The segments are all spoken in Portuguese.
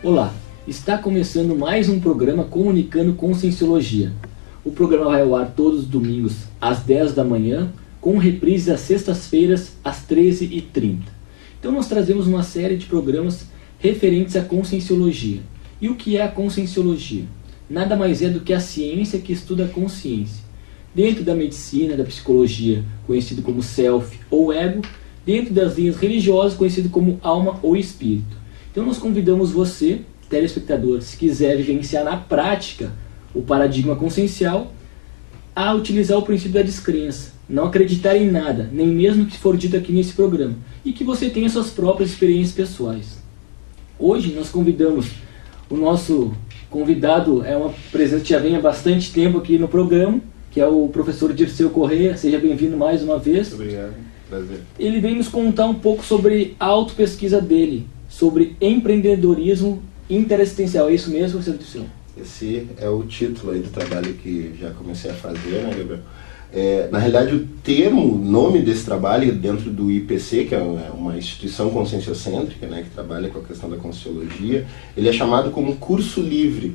Olá, está começando mais um programa Comunicando Conscienciologia. O programa vai ao ar todos os domingos às 10 da manhã, com reprise às sextas-feiras às 13h30. Então nós trazemos uma série de programas referentes à Conscienciologia. E o que é a Conscienciologia? Nada mais é do que a ciência que estuda a consciência. Dentro da medicina, da psicologia, conhecido como self ou ego, dentro das linhas religiosas, conhecido como alma ou espírito. Então nós convidamos você, telespectador, se quiser vivenciar na prática o paradigma consciencial, a utilizar o princípio da descrença, não acreditar em nada, nem mesmo o que for dito aqui nesse programa, e que você tenha suas próprias experiências pessoais. Hoje nós convidamos, o nosso convidado é uma presença que já vem há bastante tempo aqui no programa, que é o professor Dirceu Correia. Seja bem-vindo mais uma vez. Muito obrigado, prazer. Ele vem nos contar um pouco sobre a autopesquisa dele, sobre empreendedorismo interassistencial. É isso mesmo, professor Dirceu? Esse é o título aí do trabalho que já comecei a fazer, né, Gabriel? Na realidade, o nome desse trabalho dentro do IPC, que é uma instituição conscienciocêntrica, né, que trabalha com a questão da conscienciologia, ele é chamado como curso livre.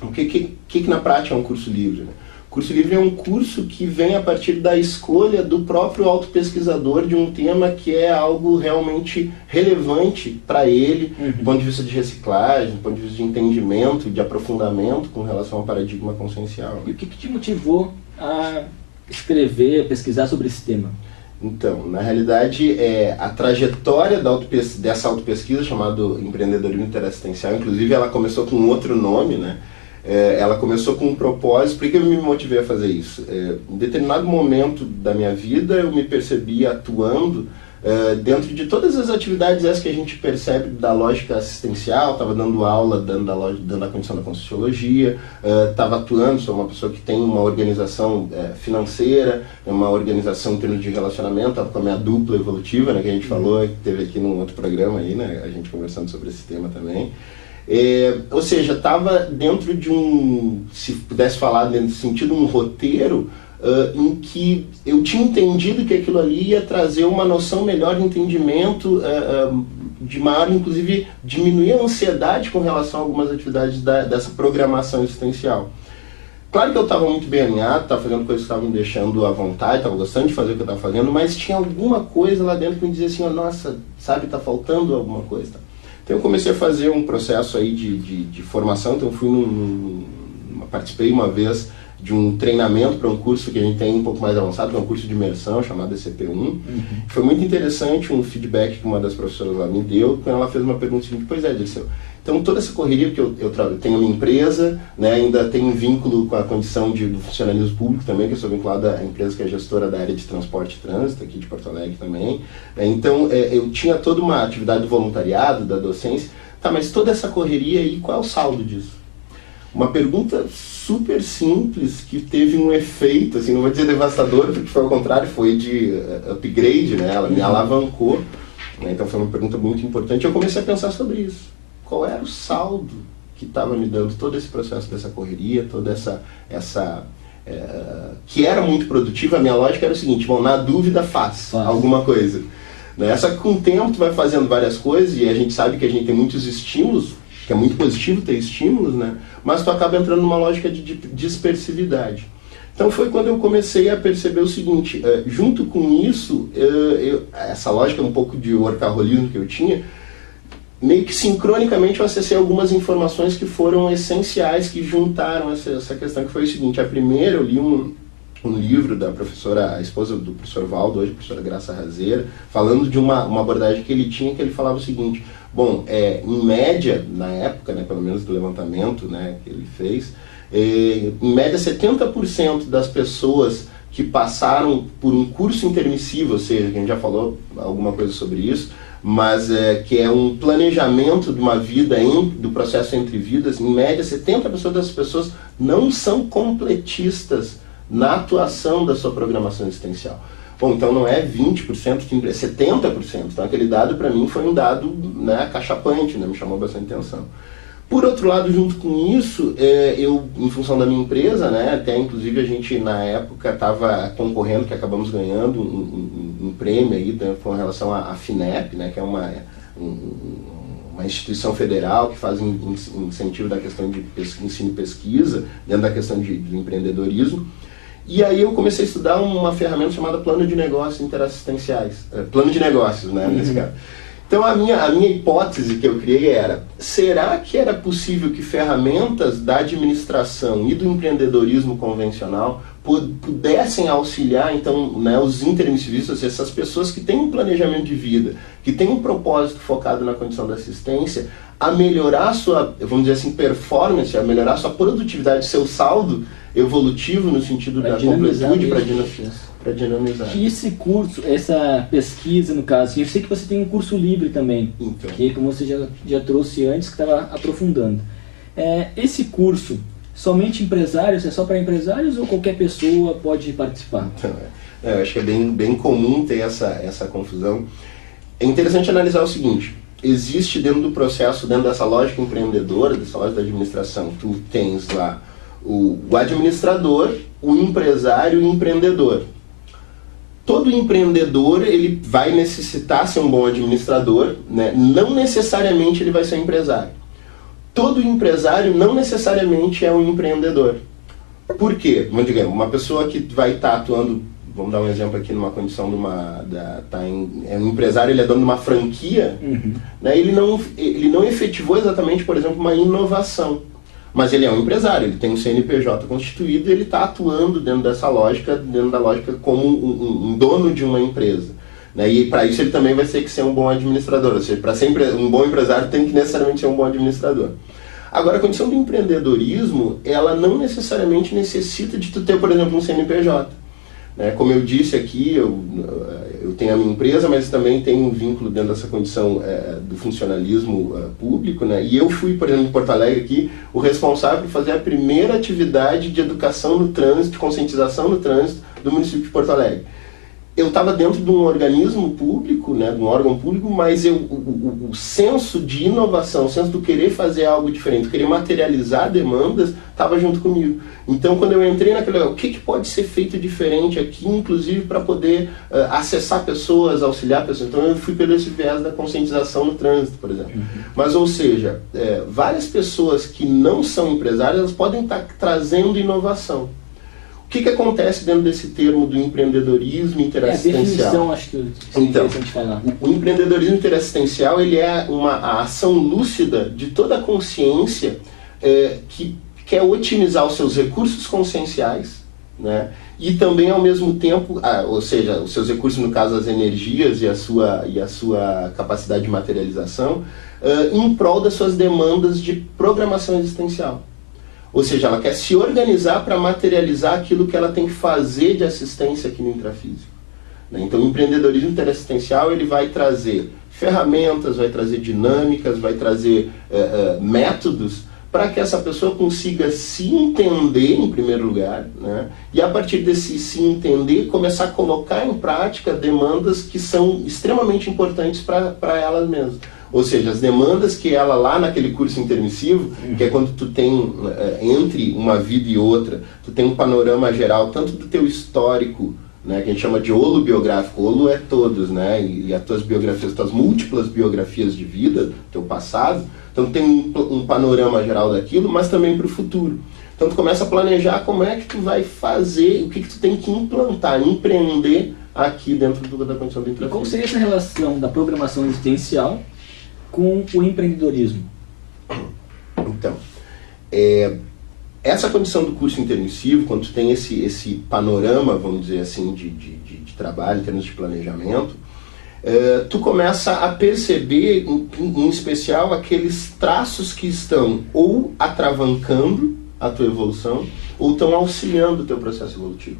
O que na prática é um curso livre, né? Curso livre é um curso que vem a partir da escolha do próprio autopesquisador de um tema que é algo realmente relevante para ele, do ponto de vista de reciclagem, do ponto de vista de entendimento, de aprofundamento com relação ao paradigma consciencial. E o que te motivou a escrever, a pesquisar sobre esse tema? Então, na realidade, a trajetória dessa autopesquisa, chamada empreendedorismo interassistencial, inclusive ela começou com outro nome, né? Ela começou com um propósito. Por que eu me motivei a fazer isso? Em determinado momento da minha vida eu me percebi atuando dentro de todas as atividades essas que a gente percebe da lógica assistencial. Estava dando aula, dando a condição da Conscienciologia, estava atuando, sou uma pessoa que tem uma organização financeira, uma organização em termos de relacionamento, estava com a minha dupla evolutiva, né, que a gente falou, que teve aqui num outro programa aí, né, a gente conversando sobre esse tema também. Ou seja, estava dentro de se pudesse falar nesse sentido, um roteiro em que eu tinha entendido que aquilo ali ia trazer uma noção melhor de entendimento, de maior, inclusive, diminuir a ansiedade com relação a algumas atividades dessa programação existencial. Claro que eu estava muito bem alinhado, estava fazendo coisas que estavam me deixando à vontade, estava gostando de fazer o que eu estava fazendo, mas tinha alguma coisa lá dentro que me dizia assim, nossa, sabe, está faltando alguma coisa. Então eu comecei a fazer um processo aí de formação. Então eu participei uma vez de um treinamento para um curso que a gente tem um pouco mais avançado, que é um curso de imersão chamado ECP1. Foi muito interessante um feedback que uma das professoras lá me deu, quando ela fez uma pergunta seguinte: pois é, Dirceu, então toda essa correria, porque eu tenho uma empresa, né, ainda tenho um vínculo com a condição do funcionalismo público também, que eu sou vinculado à empresa que é gestora da área de transporte e trânsito, aqui de Porto Alegre também. Então eu tinha toda uma atividade do voluntariado, da docência. Tá, mas toda essa correria aí, qual é o saldo disso? Uma pergunta super simples que teve um efeito, assim, não vou dizer devastador, porque foi ao contrário, foi de upgrade, né? Ela me alavancou, né? Então foi uma pergunta muito importante e eu comecei a pensar sobre isso. Qual era o saldo que estava me dando todo esse processo dessa correria, toda essa que era muito produtiva? A minha lógica era o seguinte: bom, na dúvida faz alguma coisa, né? Só que com o tempo tu vai fazendo várias coisas e a gente sabe que a gente tem muitos estímulos, que é muito positivo ter estímulos, né? Mas tu acaba entrando numa lógica de dispersividade. Então foi quando eu comecei a perceber o seguinte: junto com isso, essa lógica um pouco de workaholismo que eu tinha, meio que sincronicamente eu acessei algumas informações que foram essenciais, que juntaram essa questão, que foi o seguinte. A primeira, eu li um livro da professora, a esposa do professor Valdo, hoje a professora Graça Razeira, falando de uma abordagem que ele tinha, que ele falava o seguinte: bom, em média, na época, né, pelo menos do levantamento, né, que ele fez, em média 70% das pessoas que passaram por um curso intermissivo, ou seja, que a gente já falou alguma coisa sobre isso, mas que é um planejamento de uma vida, do processo entre vidas, em média 70% das pessoas não são completistas na atuação da sua programação existencial. Bom, então não é 20%, é 70%. Então aquele dado para mim foi um dado, né, acachapante, né, me chamou bastante atenção. Por outro lado, junto com isso, eu, em função da minha empresa, né, até inclusive a gente na época estava concorrendo, que acabamos ganhando um prêmio aí, né, com relação à FINEP, né, que é uma instituição federal que faz incentivo da questão de ensino e pesquisa, dentro da questão do empreendedorismo. E aí eu comecei a estudar uma ferramenta chamada plano de negócios interassistenciais. Plano de negócios, né, nesse caso. Então a minha hipótese que eu criei era, será que era possível que ferramentas da administração e do empreendedorismo convencional pudessem auxiliar, então, né, os intermissivistas, essas pessoas que têm um planejamento de vida, que têm um propósito focado na condição da assistência, a melhorar a sua, vamos dizer assim, performance, a melhorar a sua produtividade, seu saldo evolutivo no sentido da completude, para dinamizar. E esse curso, essa pesquisa, no caso, eu sei que você tem um curso livre também, então, que como você já trouxe antes, que estava aprofundando. Esse curso, somente empresários, é só para empresários ou qualquer pessoa pode participar? Então, eu acho que é bem comum ter essa confusão. É interessante analisar o seguinte, existe dentro do processo, dentro dessa lógica empreendedora, dessa lógica da administração, tu tens lá o administrador, o empresário e o empreendedor. Todo empreendedor ele vai necessitar ser um bom administrador, né? Não necessariamente ele vai ser um empresário. Todo empresário não necessariamente é um empreendedor. Por quê? Vamos dizer, uma pessoa que vai estar atuando, vamos dar um exemplo aqui numa condição de é um empresário, ele é dono de uma franquia, né? Ele não efetivou exatamente, por exemplo, uma inovação. Mas ele é um empresário, ele tem um CNPJ constituído e ele está atuando dentro dessa lógica, como um dono de uma empresa. Né? E para isso ele também vai ter que ser um bom administrador, ou seja, para ser um bom empresário tem que necessariamente ser um bom administrador. Agora, a condição do empreendedorismo, ela não necessariamente necessita de tu ter, por exemplo, um CNPJ. Né? Como eu disse aqui, eu tenho a minha empresa, mas também tenho um vínculo dentro dessa condição do funcionalismo público. Né? E eu fui, por exemplo, em Porto Alegre aqui, o responsável por fazer a primeira atividade de educação no trânsito, de conscientização no trânsito do município de Porto Alegre. Eu estava dentro de um organismo público, né, de um órgão público, mas o senso de inovação, o senso do querer fazer algo diferente, querer materializar demandas, estava junto comigo. Então, quando eu entrei o que pode ser feito diferente aqui, inclusive para poder acessar pessoas, auxiliar pessoas. Então, eu fui pelo esse viés da conscientização no trânsito, por exemplo. Mas, ou seja, várias pessoas que não são empresárias, elas podem estar trazendo inovação. O que acontece dentro desse termo do empreendedorismo interassistencial? A definição, acho que é interessante falar. O empreendedorismo interassistencial ele é a ação lúcida de toda a consciência que quer otimizar os seus recursos conscienciais, né? E também, ao mesmo tempo, ou seja, os seus recursos, no caso, as energias e a sua capacidade de materialização, em prol das suas demandas de programação existencial. Ou seja, ela quer se organizar para materializar aquilo que ela tem que fazer de assistência aqui no intrafísico. Então, o empreendedorismo interassistencial ele vai trazer ferramentas, vai trazer dinâmicas, vai trazer métodos para que essa pessoa consiga se entender, em primeiro lugar, né? E a partir desse se entender, começar a colocar em prática demandas que são extremamente importantes para ela mesma. Ou seja, as demandas que ela lá naquele curso intermissivo, que é quando tu tem, entre uma vida e outra, tu tem um panorama geral, tanto do teu histórico, né, que a gente chama de holo biográfico, holo é todos, né, e as tuas biografias, as tuas múltiplas biografias de vida, teu passado, então tem um panorama geral daquilo, mas também para o futuro. Então tu começa a planejar como é que tu vai fazer, o que tu tem que implantar, empreender aqui dentro da condição do intrafísico. E qual seria essa relação da programação existencial com o empreendedorismo? Então, essa condição do curso intermissivo, quando tu tem esse panorama, vamos dizer assim, de trabalho, em termos de planejamento, tu começa a perceber, em especial, aqueles traços que estão ou atravancando a tua evolução, ou estão auxiliando o teu processo evolutivo.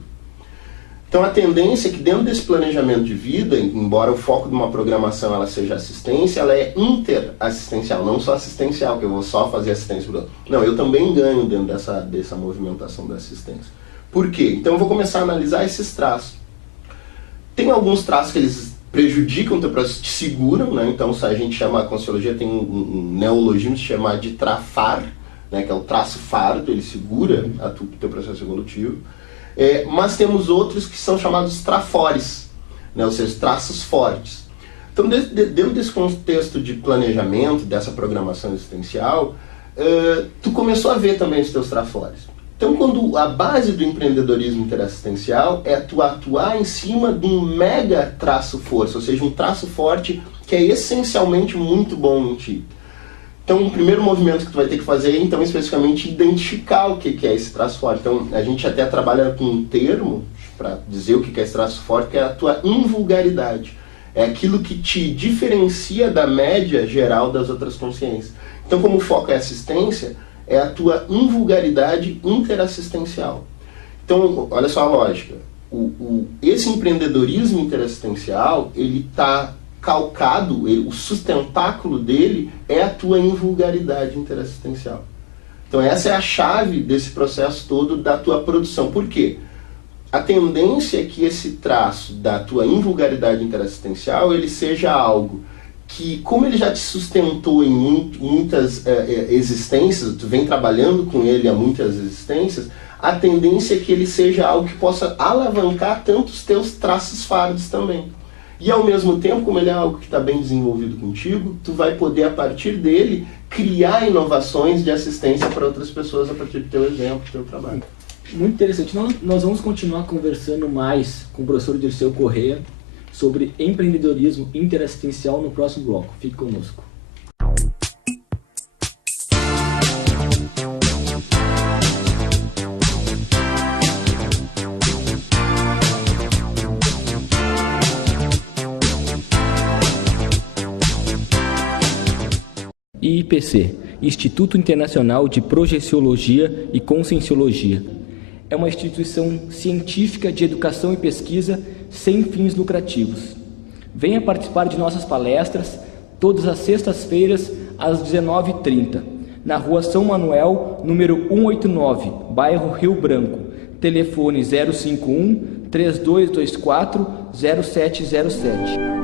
Então a tendência é que dentro desse planejamento de vida, embora o foco de uma programação ela seja assistência, ela é interassistencial, não só assistencial, que eu vou só fazer assistência. Não, eu também ganho dentro dessa movimentação da assistência. Por quê? Então eu vou começar a analisar esses traços. Tem alguns traços que eles prejudicam o teu processo, te seguram, né? Então a gente chama, a Conscienciologia tem um neologismo que se chama de trafar, né? Que é o traço fardo, ele segura o teu processo evolutivo. Mas temos outros que são chamados trafores, né? Ou seja, traços fortes. Então, dentro desse contexto de planejamento, dessa programação existencial, tu começou a ver também os teus trafores. Então, quando a base do empreendedorismo interassistencial é tu atuar em cima de um mega traço-força, ou seja, um traço forte que é essencialmente muito bom em ti. Então, o primeiro movimento que tu vai ter que fazer é, então, especificamente, identificar o que é esse traço forte. Então, a gente até trabalha com um termo para dizer o que é esse traço forte, que é a tua invulgaridade. É aquilo que te diferencia da média geral das outras consciências. Então, como o foco é assistência, é a tua invulgaridade interassistencial. Então, olha só a lógica. Esse empreendedorismo interassistencial, ele está calcado, o sustentáculo dele é a tua invulgaridade interassistencial. Então, essa é a chave desse processo todo da tua produção. Por quê? A tendência é que esse traço da tua invulgaridade interassistencial, ele seja algo que, como ele já te sustentou em muitas existências, tu vem trabalhando com ele há muitas existências, a tendência é que ele seja algo que possa alavancar tanto os teus traços fardos também. E ao mesmo tempo, como ele é algo que está bem desenvolvido contigo, tu vai poder, a partir dele, criar inovações de assistência para outras pessoas a partir do teu exemplo, do teu trabalho. Muito interessante. Nós vamos continuar conversando mais com o professor Dirceu Corrêa sobre empreendedorismo interassistencial no próximo bloco. Fique conosco. IIPC, Instituto Internacional de Projeciologia e Conscienciologia. É uma instituição científica de educação e pesquisa sem fins lucrativos. Venha participar de nossas palestras todas as sextas-feiras às 19h30, na Rua São Manuel, número 189, bairro Rio Branco. Telefone 051 3224 0707.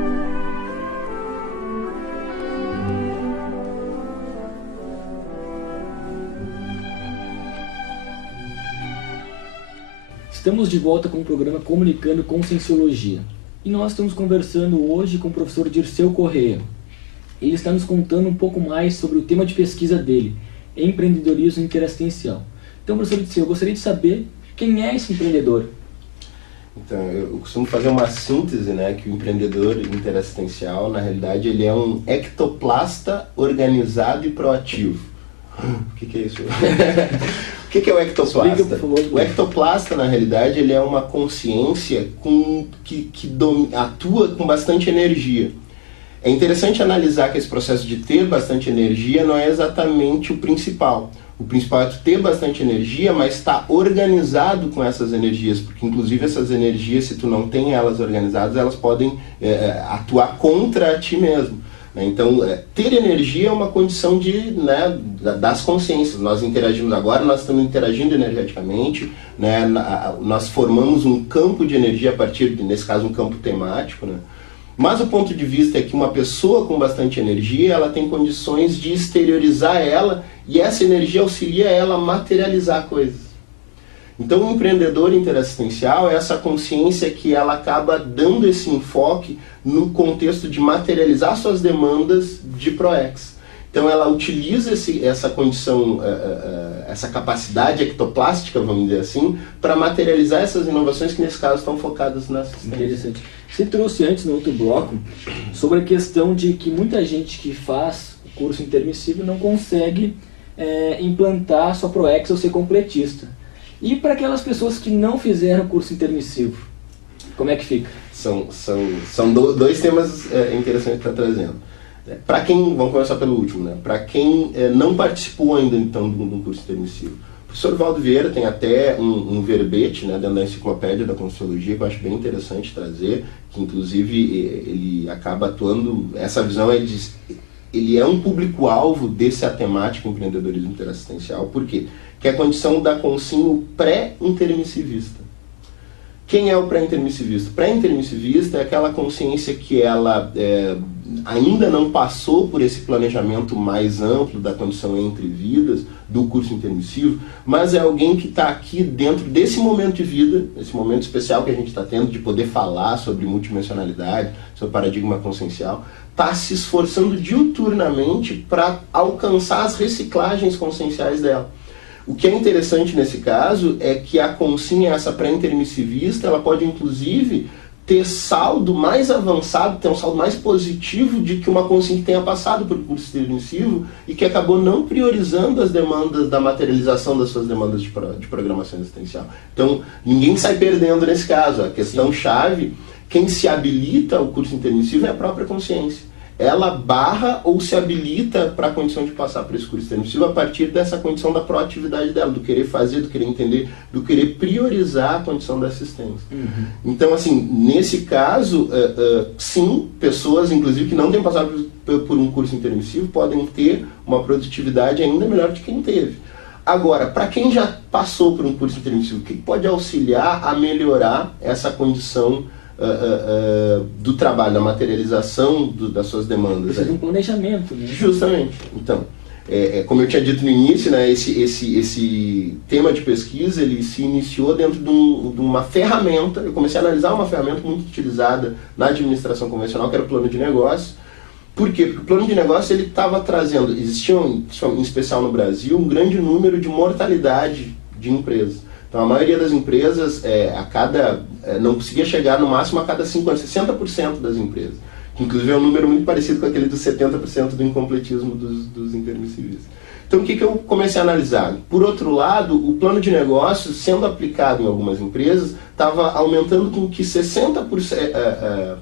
Estamos de volta com o programa Comunicando Conscienciologia. E nós estamos conversando hoje com o professor Dirceu Corrêa. Ele está nos contando um pouco mais sobre o tema de pesquisa dele, empreendedorismo interassistencial. Então, professor Dirceu, eu gostaria de saber quem é esse empreendedor. Então, eu costumo fazer uma síntese, né, que o empreendedor interassistencial, na realidade, ele é um ectoplasta organizado e proativo. O que é isso? O que é o ectoplasta? Explica, por favor. O ectoplasta, na realidade, ele é uma consciência que atua com bastante energia. É interessante analisar que esse processo de ter bastante energia não é exatamente o principal. O principal é tu ter bastante energia, mas estar organizado com essas energias, porque inclusive essas energias, se tu não tem elas organizadas, elas podem atuar contra ti mesmo. Então, ter energia é uma condição das consciências. Nós interagimos agora, nós estamos interagindo energeticamente, né? Nós formamos um campo de energia a partir, nesse caso, um campo temático, né? Mas o ponto de vista é que uma pessoa com bastante energia, ela tem condições de exteriorizar ela, e essa energia auxilia ela a materializar coisas. Então, o empreendedor interassistencial é essa consciência que ela acaba dando esse enfoque no contexto de materializar suas demandas de ProEx. Então, ela utiliza essa condição, essa capacidade ectoplástica, vamos dizer assim, para materializar essas inovações que, nesse caso, estão focadas na assistência. Interessante. Você trouxe antes, no outro bloco, sobre a questão de que muita gente que faz o curso intermissivo não consegue implantar sua ProEx ou ser completista. E para aquelas pessoas que não fizeram curso intermissivo, como é que fica? São dois temas interessantes que está trazendo. Para quem, vamos começar pelo último, né? Para quem não participou ainda então do curso intermissivo, o professor Valdo Vieira tem até um verbete, né, dentro da enciclopédia da Conscienciologia, que eu acho bem interessante trazer, que inclusive ele acaba atuando, essa visão ele é um público-alvo desse temática empreendedorismo interassistencial. Por quê? Que é a condição da consciência pré-intermissivista. Quem é o pré-intermissivista? Pré-intermissivista é aquela consciência que ela ainda não passou por esse planejamento mais amplo da condição entre vidas, do curso intermissivo, mas é alguém que está aqui dentro desse momento de vida, esse momento especial que a gente está tendo de poder falar sobre multidimensionalidade, sobre paradigma consciencial, está se esforçando diuturnamente para alcançar as reciclagens conscienciais dela. O que é interessante nesse caso é que a consciência, essa pré-intermissivista, ela pode inclusive ter saldo mais avançado, ter um saldo mais positivo de que uma consciência que tenha passado por curso intermissivo e que acabou não priorizando as demandas da materialização das suas demandas de programação existencial. Então, ninguém sai perdendo nesse caso. A questão-chave, quem se habilita ao curso intermissivo é a própria consciência. Ela barra ou se habilita para a condição de passar por esse curso intermissivo a partir dessa condição da proatividade dela, do querer fazer, do querer entender, do querer priorizar a condição da assistência. Então, assim, nesse caso, sim, pessoas, inclusive, que não têm passado por um curso intermissivo podem ter uma produtividade ainda melhor que quem teve. Agora, para quem já passou por um curso intermissivo, o que pode auxiliar a melhorar essa condição do trabalho, da materialização das suas demandas? Precisa de um planejamento, né? Justamente. Então, como eu tinha dito no início, né, esse tema de pesquisa ele se iniciou dentro de uma ferramenta. Eu comecei a analisar uma ferramenta muito utilizada na administração convencional, que era o plano de negócio. Por quê? Porque o plano de negócio ele estava trazendo, existia, em especial no Brasil, um grande número de mortalidade de empresas. Então, a maioria das empresas, não conseguia chegar no máximo a cada 5 anos, 60% das empresas. Que, inclusive, é um número muito parecido com aquele dos 70% do incompletismo dos intermissivistas. Então, o que eu comecei a analisar? Por outro lado, o plano de negócios, sendo aplicado em algumas empresas, estava aumentando com que 60%,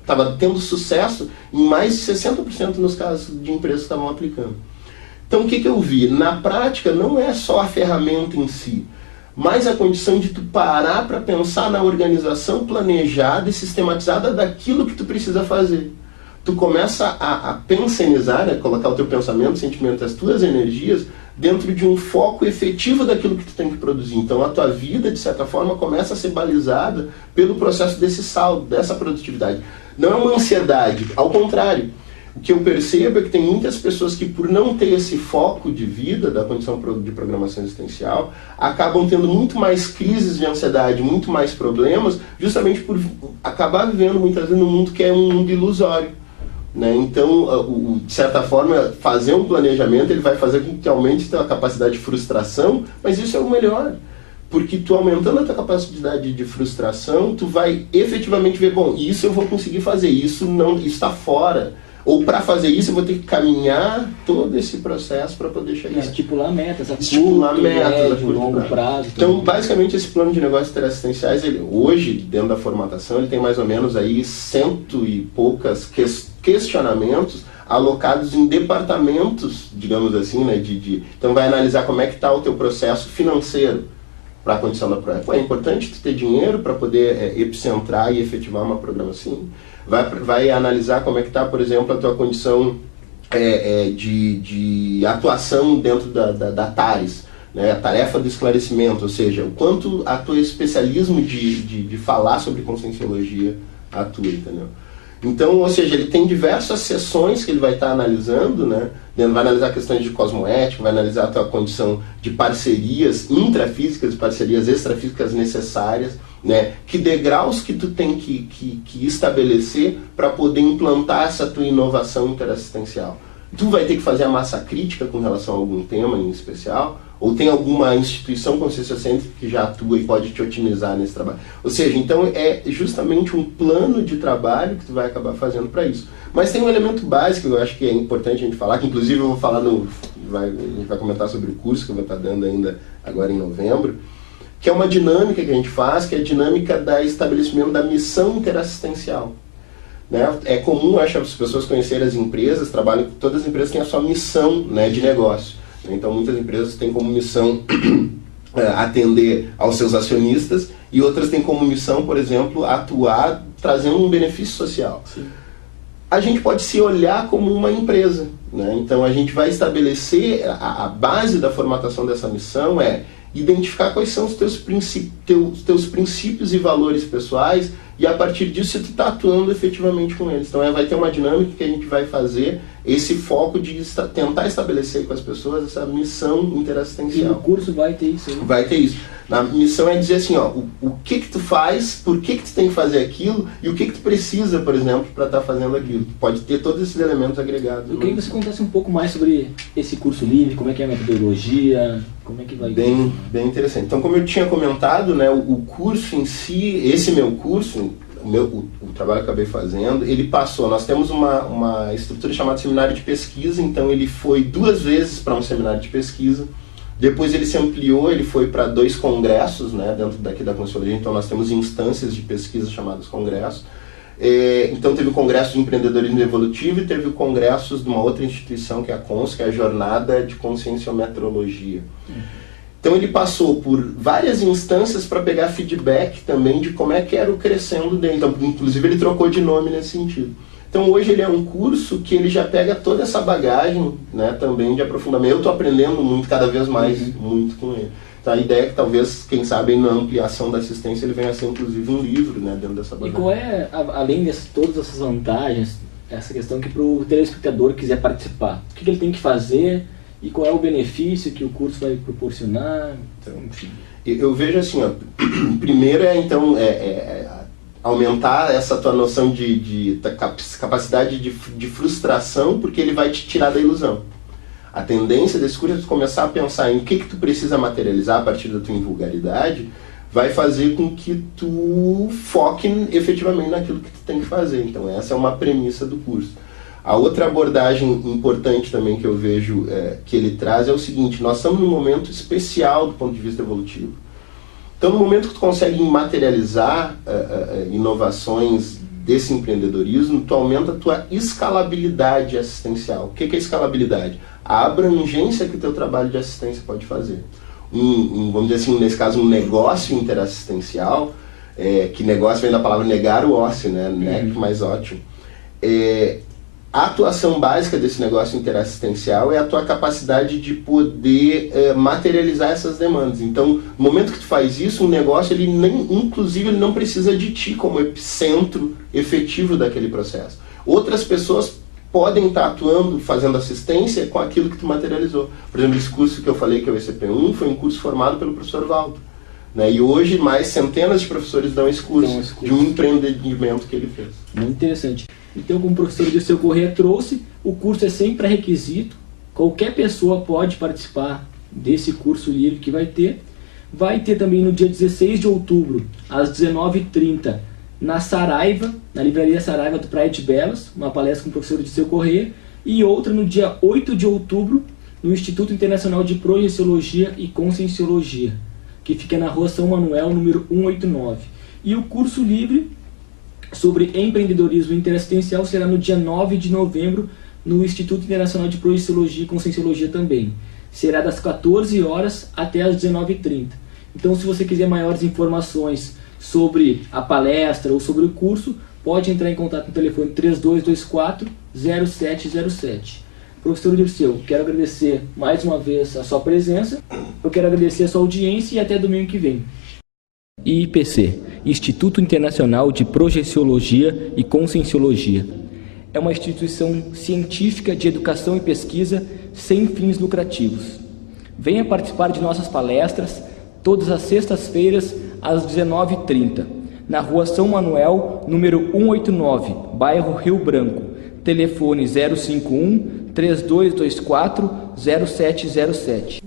estava tendo sucesso em mais de 60% nos casos de empresas que estavam aplicando. Então, o que eu vi? Na prática, não é só a ferramenta em si, mas a condição de tu parar para pensar na organização planejada e sistematizada daquilo que tu precisa fazer. Tu começa a pensionizar, né, colocar o teu pensamento, sentimento, as tuas energias dentro de um foco efetivo daquilo que tu tem que produzir. Então a tua vida, de certa forma, começa a ser balizada pelo processo desse saldo, dessa produtividade. Não é uma ansiedade, ao contrário. O que eu percebo é que tem muitas pessoas que, por não ter esse foco de vida, da condição de programação existencial, acabam tendo muito mais crises de ansiedade, muito mais problemas, justamente por acabar vivendo muitas vezes num mundo que é um mundo ilusório. Né? Então, de certa forma, fazer um planejamento ele vai fazer com que aumente a capacidade de frustração, mas isso é o melhor. Porque tu aumentando a tua capacidade de frustração, tu vai efetivamente ver, bom, isso eu vou conseguir fazer, isso está fora. Ou para fazer isso eu vou ter que caminhar todo esse processo para poder chegar. Estipular metas, a médio, longo prazo. Então, basicamente, esse plano de negócios interassistenciais, hoje, dentro da formatação, ele tem mais ou menos aí 100 e poucas questionamentos alocados em departamentos, digamos assim, né? Então vai analisar como é que está o teu processo financeiro para a condição da prova. É importante tu ter dinheiro para poder epicentrar e efetivar uma programação. Vai analisar como é que está, por exemplo, a tua condição de atuação dentro da TARES, né? A tarefa do esclarecimento, ou seja, o quanto a tua especialismo de falar sobre conscienciologia atua, entendeu? Então, ou seja, ele tem diversas sessões que ele vai estar analisando, né? Vai analisar questões de cosmoética, vai analisar a tua condição de parcerias intrafísicas, parcerias extrafísicas necessárias, né? Que degraus que tu tem que estabelecer para poder implantar essa tua inovação interassistencial. Tu vai ter que fazer a massa crítica com relação a algum tema em especial, ou tem alguma instituição conscienciocêntrica que já atua e pode te otimizar nesse trabalho. Ou seja, então é justamente um plano de trabalho que tu vai acabar fazendo para isso. Mas tem um elemento básico que eu acho que é importante a gente falar, que inclusive eu vou falar a gente vai comentar sobre o curso que eu vou estar dando ainda agora em novembro, que é uma dinâmica que a gente faz, que é a dinâmica do estabelecimento da missão interassistencial. Né? É comum, acho, as pessoas conhecerem as empresas, todas as empresas têm a sua missão, né, de negócio. Então, muitas empresas têm como missão atender aos seus acionistas e outras têm como missão, por exemplo, atuar trazendo um benefício social. Sim. A gente pode se olhar como uma empresa. Né? Então, a gente vai estabelecer, a base da formatação dessa missão identificar quais são os teus princípios e valores pessoais, e a partir disso você está atuando efetivamente com eles. Então vai ter uma dinâmica que a gente vai fazer, esse foco de tentar estabelecer com as pessoas essa missão interassistencial. E no curso vai ter isso aí? Vai ter isso. A missão é dizer assim, ó, o que tu faz, por que tu tem que fazer aquilo, e o que tu precisa, por exemplo, para estar fazendo aquilo. Pode ter todos esses elementos agregados. Eu queria que você contasse um pouco mais sobre esse curso livre, como é que é a metodologia, como é que vai... Bem interessante. Então, como eu tinha comentado, né, o curso em si, esse meu curso, o trabalho que eu acabei fazendo, ele passou, nós temos uma estrutura chamada seminário de pesquisa, então ele foi 2 vezes para um seminário de pesquisa. Depois ele se ampliou, ele foi para 2 congressos, né, dentro daqui da Conscienciologia, então nós temos instâncias de pesquisa chamadas congressos. Então teve o Congresso de Empreendedorismo Evolutivo e teve o congressos de uma outra instituição que é a CONS, que é a Jornada de Conscienciometrologia. Então ele passou por várias instâncias para pegar feedback também de como é que era o crescendo dele. Então, inclusive ele trocou de nome nesse sentido. Então hoje ele é um curso que ele já pega toda essa bagagem, né, também de aprofundamento. Eu estou aprendendo muito, cada vez mais, muito com ele. Então a ideia é que talvez, quem sabe, na ampliação da assistência ele venha a ser inclusive um livro, né, dentro dessa bagagem. E qual é, além de todas essas vantagens, essa questão que para o telespectador que quiser participar, o que ele tem que fazer e qual é o benefício que o curso vai proporcionar? Então, enfim. Eu vejo assim, ó, primeiro aumentar essa tua noção de capacidade de frustração, porque ele vai te tirar da ilusão. A tendência desse curso é tu começar a pensar em o que tu precisa materializar a partir da tua invulgaridade, vai fazer com que tu foque efetivamente naquilo que tu tem que fazer. Então essa é uma premissa do curso. A outra abordagem importante também que eu vejo que ele traz é o seguinte: nós estamos num momento especial do ponto de vista evolutivo. Então, no momento que tu consegue materializar inovações desse empreendedorismo, tu aumenta a tua escalabilidade assistencial. O que é escalabilidade? A abrangência que o teu trabalho de assistência pode fazer. Vamos dizer assim, nesse caso, um negócio interassistencial, que negócio vem da palavra negar o ócio, né? Mais ótimo. A atuação básica desse negócio interassistencial é a tua capacidade de poder materializar essas demandas. Então, no momento que tu faz isso, um negócio, inclusive, ele não precisa de ti como epicentro efetivo daquele processo. Outras pessoas podem estar atuando, fazendo assistência com aquilo que tu materializou. Por exemplo, esse curso que eu falei, que é o ECP1, foi um curso formado pelo professor Valdo. Né? E hoje, mais centenas de professores dão esse curso de um empreendimento que ele fez. Muito interessante. Então, como o professor Dirceu Corrêa trouxe, o curso é sem pré-requisito, qualquer pessoa pode participar desse curso livre que vai ter. Vai ter também no dia 16 de outubro, às 19h30, na Saraiva, na Livraria Saraiva do Praia de Belas, uma palestra com o professor Dirceu Corrêa, e outra no dia 8 de outubro, no Instituto Internacional de Projeciologia e Conscienciologia, que fica na Rua São Manuel, número 189. E o curso livre sobre empreendedorismo interassistencial será no dia 9 de novembro, no Instituto Internacional de Projeciologia e Conscienciologia também. Será das 14 horas até as 19h30. Então, se você quiser maiores informações sobre a palestra ou sobre o curso, pode entrar em contato no telefone 3224-0707. Professor Dirceu, quero agradecer mais uma vez a sua presença, eu quero agradecer a sua audiência e até domingo que vem. IIPC, Instituto Internacional de Projeciologia e Conscienciologia. É uma instituição científica de educação e pesquisa sem fins lucrativos. Venha participar de nossas palestras todas as sextas-feiras às 19h30, na Rua São Manuel, número 189, bairro Rio Branco. Telefone 051 3224 0707.